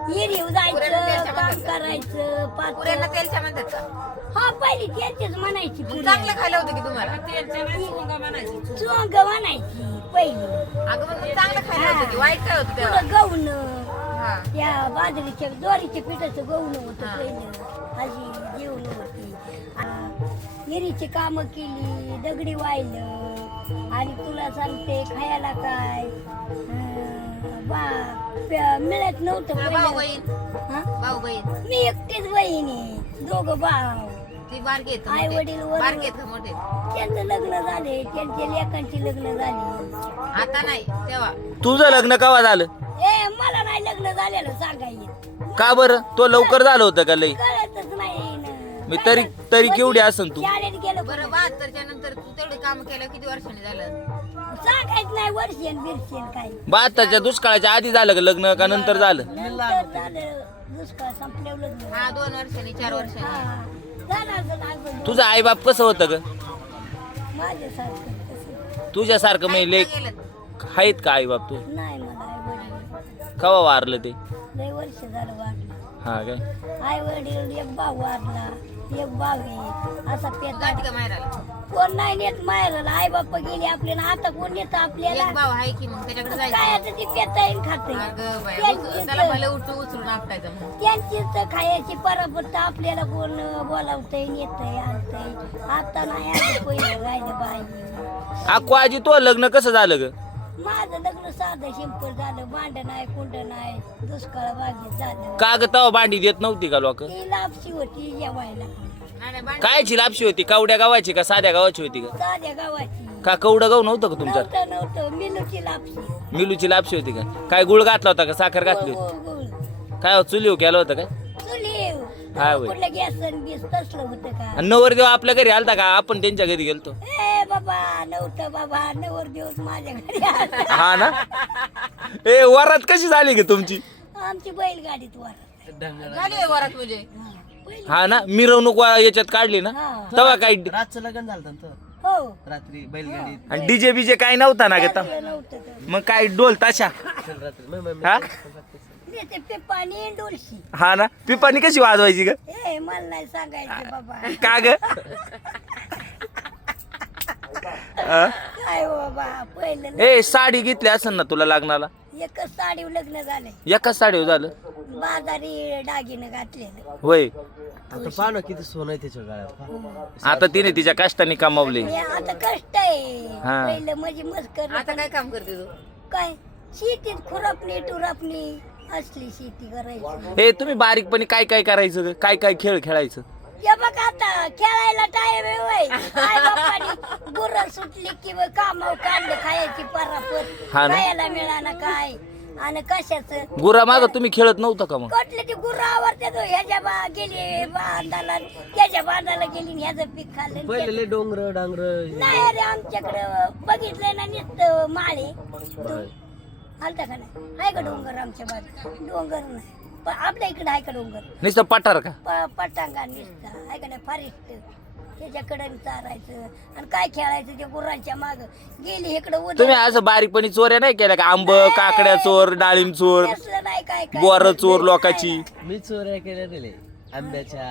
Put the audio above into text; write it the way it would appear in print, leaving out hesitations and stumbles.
हिरीव जायचं काम करायचं पुऱ्यांना तेलच्या म्हणतात का? हा पहिली त्याचीच म्हणायची चांगलं खायला होतं की तुम्हाला? चोंग म्हणायची पहिली अगं मग चांगलं खायला होतं की वाईट काय होतं तेव्हा? पुढं गहून हा. त्या बाजरीच्या ज्वारीच्या पिठाचं गहून होतं पहिलं अशी जेवण होती हिरीची कामं केली दगडी वाहिलं आणि तुला सांगते खायला काय मिळत नव्हतं भाऊ पहिलं. बहीण हा? भाऊ बहीण मी एकटीच बहिणी दोघं भाऊ ती बारकी आहेत का आई मोठे? वडील वर- बारकी आहेत का मोठे? त्यांचं लग्न झाले त्यांच्या लेकांची लग्न झाली आता नाही तेव्हा तुझं लग्न केव्हा झालं? ए मला नाही लग्न झालेलं सांगायचं का बरं? तो लवकर झालं होतं का लई? कळतच नाही ना. मी तरी केवढी असन तू? शाळेत गेलो बरं 72च्या नंतर तू तेवढे काम केलं किती वर्षांनी झालं? सांगायचं नाही वर्षेन बिरशेन काय बहात्तरच्या दुष्काळाच्या आधी झालं का लग्न का नंतर झालं? नंतर झालं दुष्काळ संपल्यावर लग्न हा 2 वर्षांनी 4 वर्षांनी हा झालं असेल अजून. तुझं आई बाप कसं होतं ग? माझ्यासारखं तसं. तुझ्यासारखं मी लेख गेलं आहेत का आई बाप तू? नाही मला आई वडील कवा वारलं ते? लय वर्ष झालं वाढलं हा काय? आई वडील एक भाऊ वाढला एक भाऊ आहे असा पेता जाती का माहेराला? कोण नाही नेत माहेराला आई बाप्पा गेली आपल्याला आता कोण नेत आपल्याला एक भाऊ आहे की मग त्याच्याकडे काय जायचं. आता ती पेता येईल खाते अगं बाई, त्याला भले उचलून आपटायचं मग. त्यांचीच खायची परापत्ता आपल्याला कोण बोलावतंय नेतंय आणतंय आता नाही आधी पहिलं राहिलं बाई अक्को आजी तो लग्न कसं झालं ग? माझं लग्न साधं सिंपल झालं भांड नाही कुंड नाही दुष्काळ बागेत झालं का ग तवा भांडी देत नव्हती का लोक? ती लापशी होती जेवायला नाही, नाही, भांडण. कायची लापशी होती? कवड्या गावाची का साध्या गावाची होती का? साध्या गावाची का कवडं गाव नव्हतं का तुमच्या? नव्हतं मिलूची लापशी मिलूची लापशी होती का? काय गुळ घातला होता का साखर घातली होती? गुळ, गुळ, गुळ. काय चुलीव केलं होतं काय? चुलीव हा होय. कुठलं गॅस बीस तसलं होतं का आणि नवरदेव आपल्या घरी आलता का? आपण त्यांच्या घरी गेलतो. ए बाबा नव्हतं बाबा नवर दिवस माझ्या घरी आला. हा ना? ए वरात कशी झाली ग तुमची? आमची बैलगाडीत वर झाली होय वरात म्हणजे? हा ना, मिरवणूक याच्यात काढली ना? हा. तेव्हा काय रातचं लग्न झालं होतं हो रात्री बैलगाडीत आणि डीजे बीजे काय नव्हता ना ग तेव्हा? नव्हतं तर. मग काय डोल ताशा? चल रात्री हा ते पिपाणी डोलशी हा ना, पिपाणी कशी वाजवायची ग? ए मला नाही सांगायचं बाबा का ग? हा? काय हो बाबा पहिलं ए साडी घेतली असेल ना तुला लग्नाला? एकच साडी लग्न झालंय एकाच साडीवर झालं बाजारी दागिनं घातलेलं होय. आता पहा ना किती सोनं आहे त्याच्या गळ्यात. आता तिने तिच्या कष्टाने कमावले. हे आता कष्ट आहे हा. पहिलं म्हणजे मस्कर आता काय काम करते तू? काय शेतीत खुरपणी टुरपणी असली शेती करायची ए तुम्ही बारीकपणी काय काय करायचं ग? काय काय खेळ खेळायचं? हे बघ आता खेळायला टाइम आहे वय काय बापानी गुरं सुटली की कामाव काढलं खायची परापत हा ना. खायला मिळालं काय आणि कशाचं गुरा माग तुम्ही खेळत नव्हतं का मग? कटले ती गुरं आवडते तो ह्याच्या गेली बांधाला त्याच्या बांधाला गेली आणि ह्याचं पीक खाल्लं आणि पहिले लय डोंगर डांगर नाही अरे आमच्याकडं बघितलंय ना नुसतं माळे आलता का नाही आहे का डोंगर आमच्या बाजू डोंगर नाही पण आपल्या इकडे आहे का डोंगर नुसतं पठार का? पटांगा नुसतं आहे का नाही फॉरेस्ट त्याच्याकडे चारायचं आणि काय खेळायचं ते गुरांच्या माग गेली इकडं तुम्ही असं बारीकपणी चोऱ्या नाही केल्या का? आंब काकड्या चोर डाळिंब चोर नाही काय काय बोर चोर लोकाची? मी चोऱ्या केल्या दिले आंब्याच्या